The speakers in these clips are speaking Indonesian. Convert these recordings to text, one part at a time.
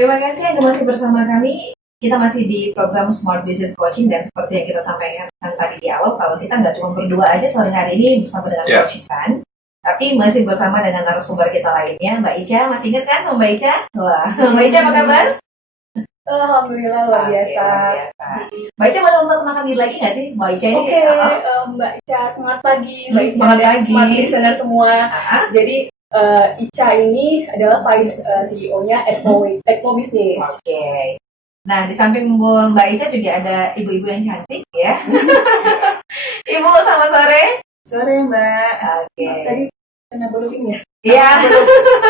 Terima kasih Anda masih bersama kami. Kita masih di program Smart Business Coaching dan seperti yang kita sampaikan tadi di awal, kalau kita nggak cuma berdua aja sore hari ini bersama dengan Coach Ihsan, tapi masih bersama dengan narasumber kita lainnya, Mbak Ica. Masih ingat kan sama Mbak Ica? Wah, Mbak Ica apa kabar? Alhamdulillah luar biasa. Mbak Ica mau memperkenalkan diri lagi nggak sih? Mbak Ica ini Mbak Ica, semangat pagi. Mbak Ica semangat dan pagi. Smart listener semua. Jadi Ica ini adalah Vice CEO-nya Ekmo Business. Oke. Nah, di samping Mbak Ica juga ada ibu-ibu yang cantik ya. Ibu, selamat sore. Sore Mbak. Oke. Tadi kena belum ini ya? Iya.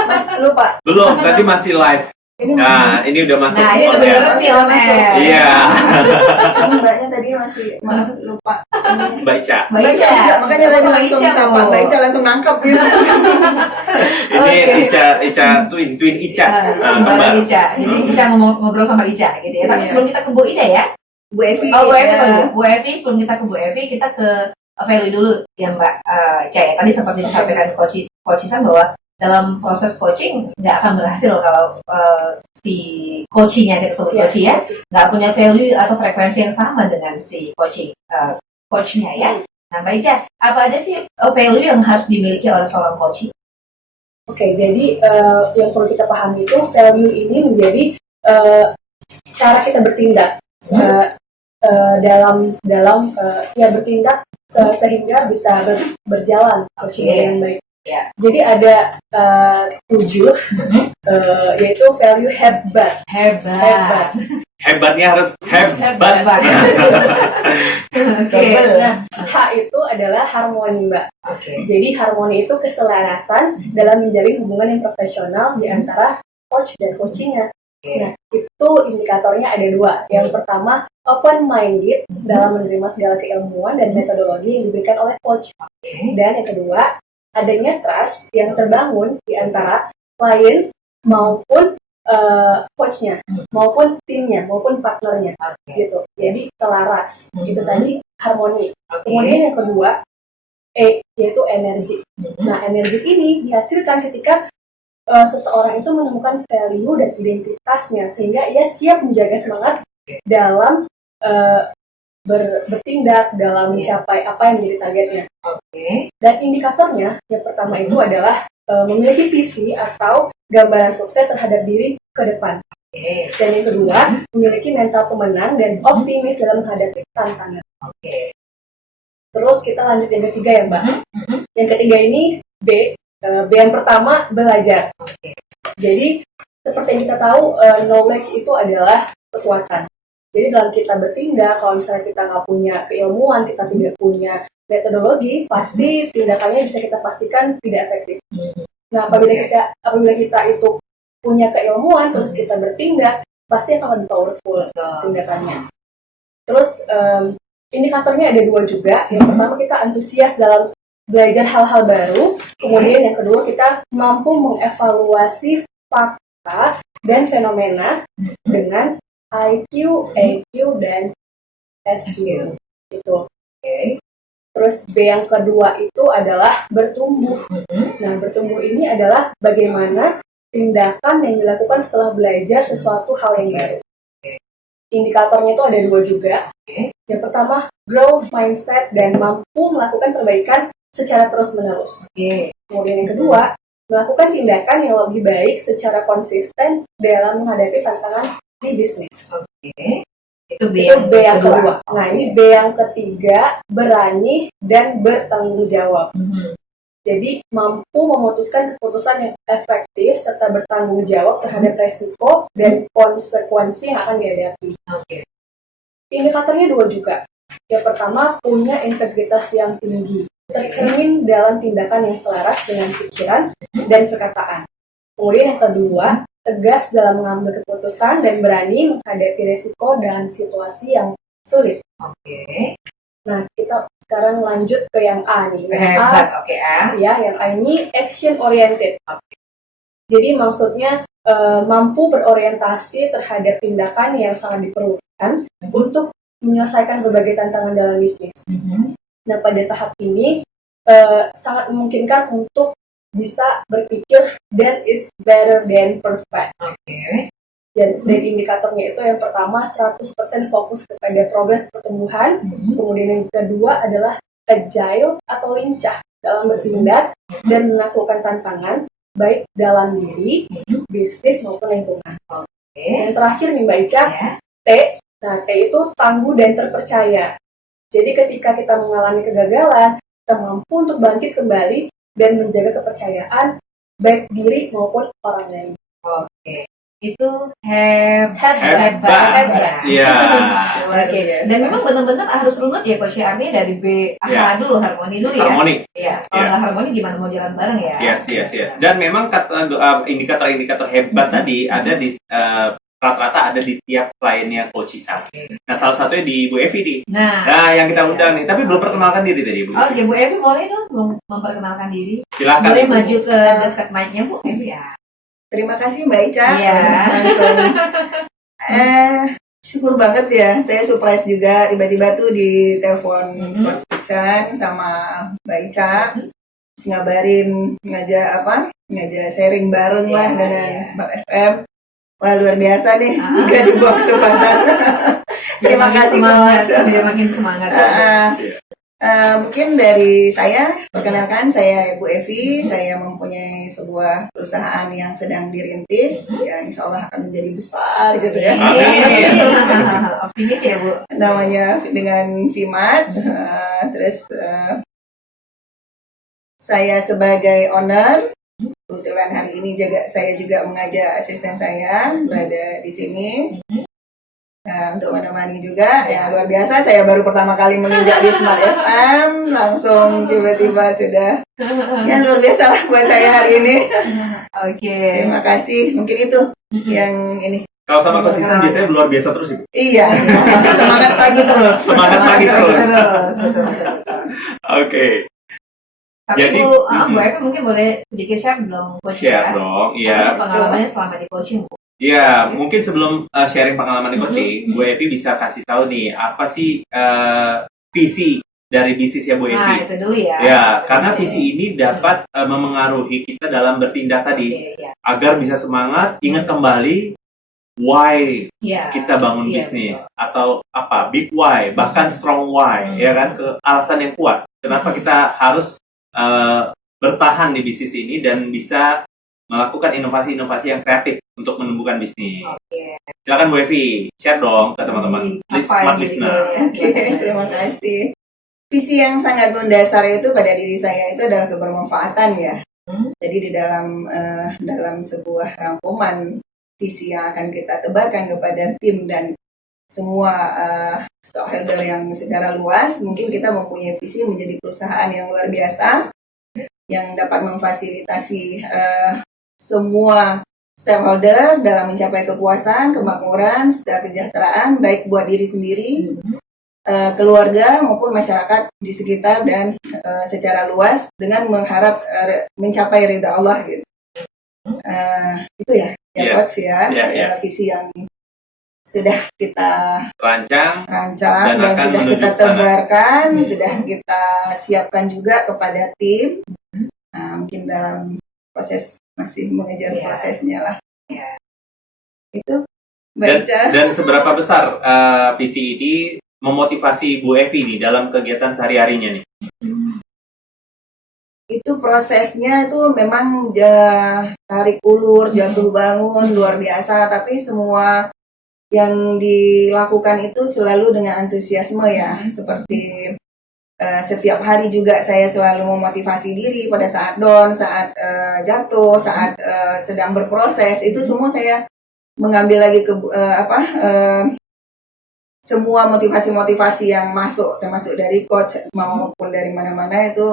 Masih lupa. Belum, tadi masih live. Ini Nah, ini udah masuk. Nah, ini udah beneran nih on air. Iya. Cuma Mbaknya tadi masih maaf lupa. Mbak Ica. Mbak Ica juga, makanya langsung Ica, sapa. Mbak Ica langsung nangkap gitu. Ini Oke. Ica twin Ica. Mbak Ica. Jadi Ica ngobrol sama Ica gitu ya. Tapi Iya. sebelum kita ke Bu Ida ya. Bu Evi. Oh, Bu Evi, ya. sorry. Bu Evi, sebelum kita ke Bu Evi, kita ke value dulu ya Mbak Ica ya. Tadi seperti disampaikan Coach Ihsan bahwa dalam proses coaching nggak akan berhasil kalau si coachingnya kita sebut coaching ya nggak punya value atau frekuensi yang sama dengan si coachnya ya. Nah Mbak Ica, apa aja sih value yang harus dimiliki oleh seorang coach? Oke, jadi yang perlu kita pahami itu value ini menjadi cara kita bertindak dalam ya bertindak sehingga bisa berjalan coaching yang baik. Ya. Jadi ada 7 yaitu value hebat. Hebatnya harus hebat. Oke. Nah, H itu adalah harmoni, Mbak. Oke. Jadi harmoni itu keselarasan dalam menjalin hubungan yang profesional di antara coach dan coachingnya. Nah, itu indikatornya ada 2. Yang pertama, open-minded dalam menerima segala keilmuan dan metodologi yang diberikan oleh coach. Dan yang kedua, adanya trust yang terbangun di antara klien maupun coachnya, maupun timnya, maupun partnernya, gitu. Jadi selaras. Itu tadi harmoni. Kemudian yang kedua, E yaitu energi. Nah, energi ini dihasilkan ketika seseorang itu menemukan value dan identitasnya sehingga ia siap menjaga semangat dalam bertindak dalam mencapai apa yang menjadi targetnya. Dan indikatornya yang pertama itu adalah memiliki visi atau gambaran sukses terhadap diri ke depan. Dan yang kedua, memiliki mental pemenang dan optimis dalam menghadapi tantangan. Terus kita lanjut yang ketiga ya Mbak. Yang ketiga ini B. B yang pertama, belajar. Jadi seperti yang kita tahu, knowledge itu adalah kekuatan. Jadi dalam kita bertindak, kalau misalnya kita nggak punya keilmuan, kita tidak punya metodologi, pasti tindakannya bisa kita pastikan tidak efektif. Nah, apabila kita itu punya keilmuan, terus kita bertindak, pasti akan lebih powerful tindakannya. Terus indikatornya ada 2 juga. Yang pertama kita antusias dalam belajar hal-hal baru. Kemudian yang kedua kita mampu mengevaluasi fakta dan fenomena dengan IQ, EQ, dan SQ. Gitu. Terus B yang kedua itu adalah bertumbuh. Nah, bertumbuh ini adalah bagaimana tindakan yang dilakukan setelah belajar sesuatu hal yang baru. Indikatornya itu ada 2 juga. Yang pertama, growth mindset dan mampu melakukan perbaikan secara terus-menerus. Kemudian yang kedua, melakukan tindakan yang lebih baik secara konsisten dalam menghadapi tantangan di bisnis. Itu B yang kedua. Nah, ini B yang ketiga, berani dan bertanggung jawab. Jadi, mampu memutuskan keputusan yang efektif serta bertanggung jawab terhadap resiko dan konsekuensi yang akan dihadapi. Indikatornya 2 juga. Yang pertama, punya integritas yang tinggi, tercermin dalam tindakan yang selaras dengan pikiran dan perkataan. Kemudian yang kedua, tegas dalam mengambil keputusan dan berani menghadapi resiko dan situasi yang sulit. Nah, kita sekarang lanjut ke yang A nih. Yang A. Ya, yang A ini action oriented. Jadi maksudnya mampu berorientasi terhadap tindakan yang sangat diperlukan untuk menyelesaikan berbagai tantangan dalam bisnis. Nah, pada tahap ini sangat memungkinkan untuk bisa berpikir that is better than perfect. Dan indikatornya itu yang pertama 100% fokus kepada progres pertumbuhan, kemudian yang kedua adalah agile atau lincah dalam bertindak dan melakukan tantangan baik dalam diri, bisnis maupun lingkungan. Yang terakhir nih Mbak Ica, T. Nah, T itu tangguh dan terpercaya. Jadi ketika kita mengalami kegagalan, kita mampu untuk bangkit kembali dan menjaga kepercayaan baik diri maupun orang lain. Oke. Itu hebat ya. Iya. Oke. Dan memang benar-benar harus runut ya Coach ya. Artinya dari B dulu, harmoni dulu ya. Harmoni. Iya. Kalau nggak harmoni gimana mau jalan bareng ya? Yes. Dan memang indikator-indikator hebat tadi ada di rata-rata ada di tiap kliennya Coach Isan. Nah, salah satunya di Bu Evi nih. Nah, yang kita undang nih. Tapi belum perkenalkan diri tadi, Bu. Oke, Bu Evi boleh dong memperkenalkan diri. Silakan. Boleh Bu. maju ke dekat mic-nya Bu Evi ya. Terima kasih Mbak Ica. Iya. Langsung. Syukur banget ya. Saya surprise juga tiba-tiba tuh di telepon Coach Ican sama Mbak Ica. Terus ngabarin ngajak sharing bareng lah dengan Smart FM. Wah, luar biasa nih. Juga dibuat kesempatan. Terima kasih semangat. Coach. Biar makin semangat. Mungkin dari saya, perkenalkan saya Ibu Evi, saya mempunyai sebuah perusahaan yang sedang dirintis, ya insya Allah akan menjadi besar gitu ya. Optimis ya Bu. Namanya dengan Vimat, terus saya sebagai owner, kebetulan hari ini saya juga mengajak asisten saya berada di sini. Nah, untuk menemani juga, ya luar biasa. Saya baru pertama kali menginjak di Smart FM, langsung tiba-tiba sudah, ya luar biasa lah buat saya hari ini. Oke. Terima kasih. Mungkin itu yang ini. Kalau sama Coach Isan biasanya luar biasa terus, Ibu. Iya, semangat pagi terus. Semangat pagi terus. Betul. Oke. Tapi Jadi, Bu Evi mungkin boleh sedikit share belum coach Share ya? dong, iya. Pengalamannya selama di coaching Bu. Ya, mungkin sebelum sharing pengalaman di coaching, Bu Evi bisa kasih tahu nih apa sih visi dari bisnisnya Bu Evi. Nah, itu dulu ya. Ya, karena visi ini dapat memengaruhi kita dalam bertindak tadi agar bisa semangat, ingat kembali why kita bangun bisnis atau apa big why, bahkan strong why, ya kan, ke alasan yang kuat. Kenapa kita harus bertahan di bisnis ini dan bisa melakukan inovasi-inovasi yang kreatif untuk menumbuhkan bisnis. Silakan Bu Evi, share dong ke teman-teman. Smart listener. Terima kasih. Visi yang sangat mendasar itu pada diri saya itu adalah kebermanfaatan ya. Jadi di dalam sebuah rangkuman visi yang akan kita tebarkan kepada tim dan semua stockholder yang secara luas, mungkin kita mempunyai visi menjadi perusahaan yang luar biasa yang dapat memfasilitasi semua stakeholder dalam mencapai kepuasan, kemakmuran, kesejahteraan baik buat diri sendiri, keluarga maupun masyarakat di sekitar dan secara luas dengan mengharap mencapai ridha Allah gitu. Itu ya, Coach ya, visi yang sudah kita rancang dan sudah kita tebarkan, sudah kita siapkan juga kepada tim. Mungkin dalam proses masih mengejar prosesnya lah. Itu Mbak Ica. Dan seberapa besar visi ini memotivasi Bu Evi nih dalam kegiatan sehari-harinya nih? Itu prosesnya itu memang tarik ulur, jatuh bangun luar biasa, tapi semua yang dilakukan itu selalu dengan antusiasme ya, seperti setiap hari juga saya selalu memotivasi diri pada saat down, saat jatuh, saat sedang berproses, itu semua saya mengambil lagi semua motivasi-motivasi yang masuk, termasuk dari coach maupun dari mana-mana itu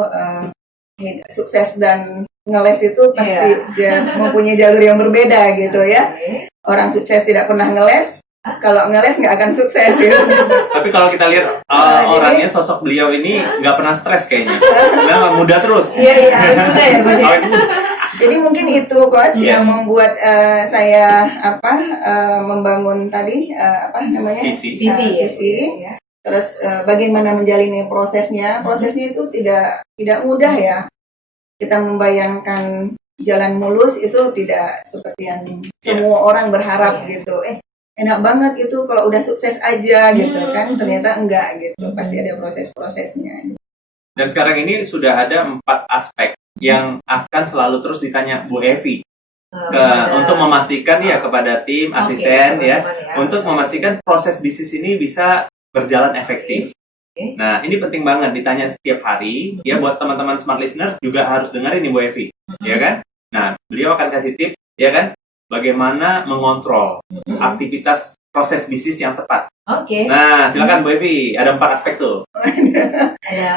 sukses dan ngeles itu pasti dia mempunyai jalur yang berbeda gitu ya. Orang sukses tidak pernah ngeles, kalau ngeles nggak akan sukses gitu. Tapi kalau kita lihat orangnya, sosok beliau ini nggak pernah stres kayaknya. Nah, muda terus. Iya, muda ya Coach. Jadi mungkin itu Coach yang membuat saya membangun tadi visi. Visi. Terus bagaimana menjalani prosesnya? Prosesnya itu tidak mudah ya. Kita membayangkan jalan mulus itu tidak seperti yang semua orang berharap gitu. Enak banget itu kalau udah sukses aja gitu kan, ternyata enggak gitu, pasti ada proses-prosesnya. Dan sekarang ini sudah ada 4 aspek yang akan selalu terus ditanya Bu Evi untuk memastikan ya kepada tim asisten ya, untuk memastikan proses bisnis ini bisa berjalan efektif. Nah, ini penting banget ditanya setiap hari ya, buat teman-teman smart listener juga harus dengerin nih Bu Evi, ya kan? Nah, beliau akan kasih tips ya kan, bagaimana mengontrol aktivitas proses bisnis yang tepat. Nah, silakan Bu Evi, ada 4 aspek tuh.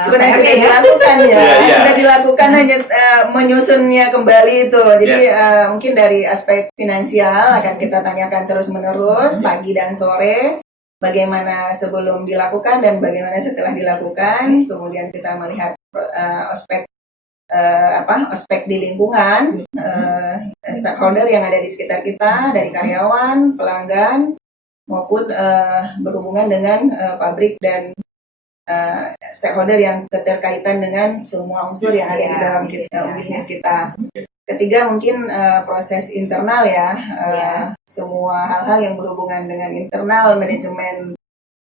Sebenarnya sudah dilakukan ya, sudah dilakukan, hanya menyusunnya kembali itu. Jadi mungkin dari aspek finansial akan kita tanyakan terus-menerus pagi dan sore. Bagaimana sebelum dilakukan dan bagaimana setelah dilakukan. Kemudian kita melihat aspek di lingkungan, stakeholder yang ada di sekitar kita, dari karyawan, pelanggan, maupun berhubungan dengan pabrik dan stakeholder yang keterkaitan dengan semua unsur yang ada di dalam bisnis kita. Ketiga mungkin proses internal ya, semua hal-hal yang berhubungan dengan internal manajemen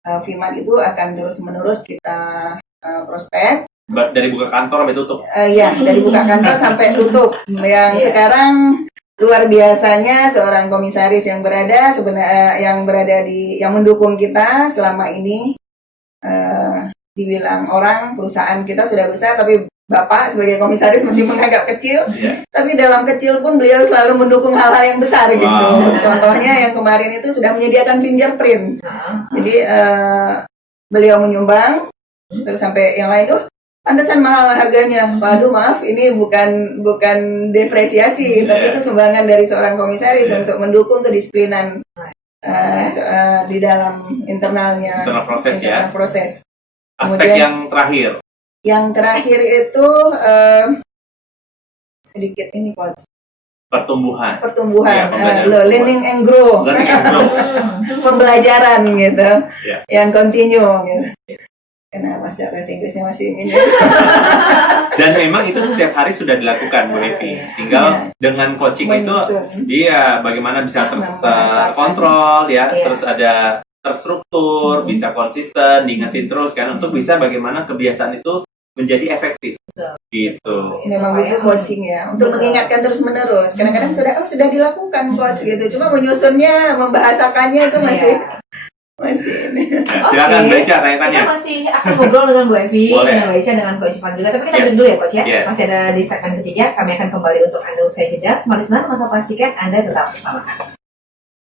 FIMAT itu akan terus-menerus kita prospek. Dari buka kantor sampai tutup? Iya, dari buka kantor sampai tutup. Yang sekarang luar biasanya seorang komisaris yang berada yang mendukung kita selama ini. Dibilang orang perusahaan kita sudah besar, tapi Bapak sebagai komisaris masih menganggap kecil, tapi dalam kecil pun beliau selalu mendukung hal-hal yang besar gitu. Contohnya yang kemarin itu sudah menyediakan fingerprint. Jadi beliau menyumbang, terus sampai yang lain, pantesan mahal harganya. Waduh, maaf, ini bukan depresiasi, tapi itu sumbangan dari seorang komisaris untuk mendukung kedisiplinan di dalam internalnya. Internal proses ya. Proses. Aspek Kemudian, yang terakhir. Yang terakhir itu sedikit ini Coach. Pertumbuhan. Learning and grow. Pembelajaran gitu. Yang continue gitu. Kenapa bahasa Inggrisnya masih ini? Dan memang itu setiap hari sudah dilakukan Bu Evi. Tinggal dengan coaching itu bagaimana bisa terkontrol ya, terus ada terstruktur, bisa konsisten, diingetin terus kan, untuk bisa bagaimana kebiasaan itu menjadi efektif. Gitu. Memang butuh coaching ya, untuk mengingatkan terus-menerus. Kadang-kadang sudah dilakukan coach gitu, cuma menyusunnya, membahasakannya itu masih ini. Nah, silakan Beca tanya-tanya. Kita masih akan ngobrol dengan Bu Evi, dengan Beca, dengan Coach Islam juga. Tapi kita break dulu ya Coach ya. Masih ada di segmen ketiga. Kami akan kembali untuk Anda usai jeda. Smart Listener, maka pastikan Anda tetap bersama kami.